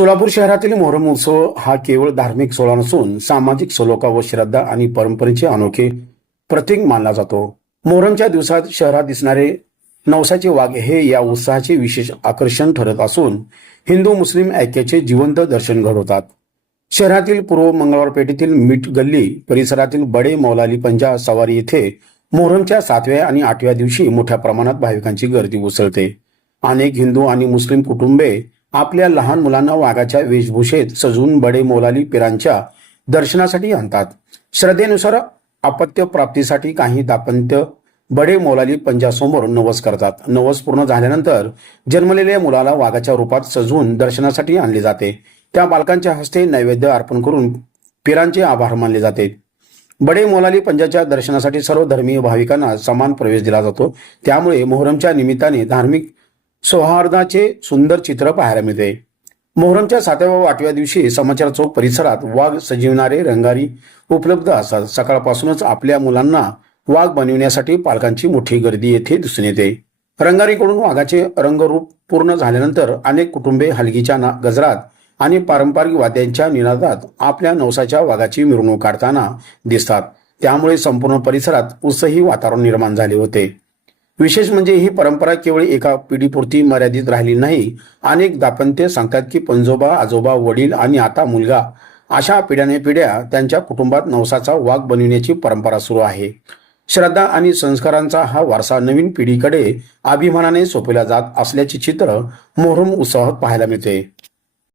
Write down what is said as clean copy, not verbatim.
सोलापूर शहरातील मोहरम उत्सव हा केवळ धार्मिक सोहळा नसून सामाजिक सलोखा व श्रद्धा आणि परंपरेचे अनोखे प्रतीक मानला जातो. मोहरमच्या दिवसात शहरात दिसणारे नवसाचे वाघ हे या उत्सवाचे विशेष आकर्षण ठरत असून हिंदू मुस्लिम ऐक्याचे जिवंत दर्शन घडवतात. शहरातील पूर्व मंगळवार पेठेतील मीठ गल्ली परिसरातील बडे मौलाली पंजा सवारी येथे मोहरमच्या 7व्या आणि 8व्या दिवशी मोठ्या प्रमाणात भाविकांची गर्दी उसळते. अनेक हिंदू आणि मुस्लिम कुटुंबे आपल्या लहान मुलांना वाघाच्या वेशभूषेत सजवून बडे मौलाली पीरांच्या दर्शनासाठी आणतात. श्रद्धेनुसार अपत्य प्राप्तीसाठी काही दाम्पत्य बडे मौलाली पंजासमोर नवस करतात. नवस पूर्ण झाल्यानंतर जन्मलेल्या मुलाला वाघाच्या रूपात सजवून दर्शनासाठी आणले जाते. त्या बालकांच्या हस्ते नैवेद्य अर्पण करून पीरांचे आभार मानले जाते. बडे मौलाली पंजाच्या दर्शनासाठी सर्व धर्मीय भाविकांना समान प्रवेश दिला जातो. त्यामुळे मोहरमच्या निमित्ताने धार्मिक सौहार्दाचे सुंदर चित्र पाहायला मिळते. मोहरमच्या 7व्या व 8व्या दिवशी समाचार चौक परिसरात वाघ सजविणारे रंगारी उपलब्ध असतात. सकाळपासूनच आपल्या मुलांना वाघ बनविण्यासाठी पालकांची मोठी गर्दी येथे दिसून येते. रंगारीकडून वाघाचे रंगरूप पूर्ण झाल्यानंतर अनेक कुटुंबे हलगीच्या गजरात आणि पारंपरिक वाद्यांच्या निनादात आपल्या नवसाच्या वाघाची मिरवणूक काढताना दिसतात. त्यामुळे संपूर्ण परिसरात उत्साही वातावरण निर्माण झाले होते. विशेष म्हणजे ही परंपरा केवळ एका पिढीपुरती मर्यादित राहिली नाही. अनेक दाम्पत्य सांगतात की पंजोबा, आजोबा, वडील आणि आता मुलगा अशा पिढ्यानेपिढ्या त्यांच्या कुटुंबात नवसाचा वाघ बनविण्याची परंपरा सुरू आहे. श्रद्धा आणि संस्कारांचा हा वारसा नवीन पिढीकडे अभिमानाने सोपवला जात असल्याचे चित्र मोहरम उत्सवात पाहायला मिळते.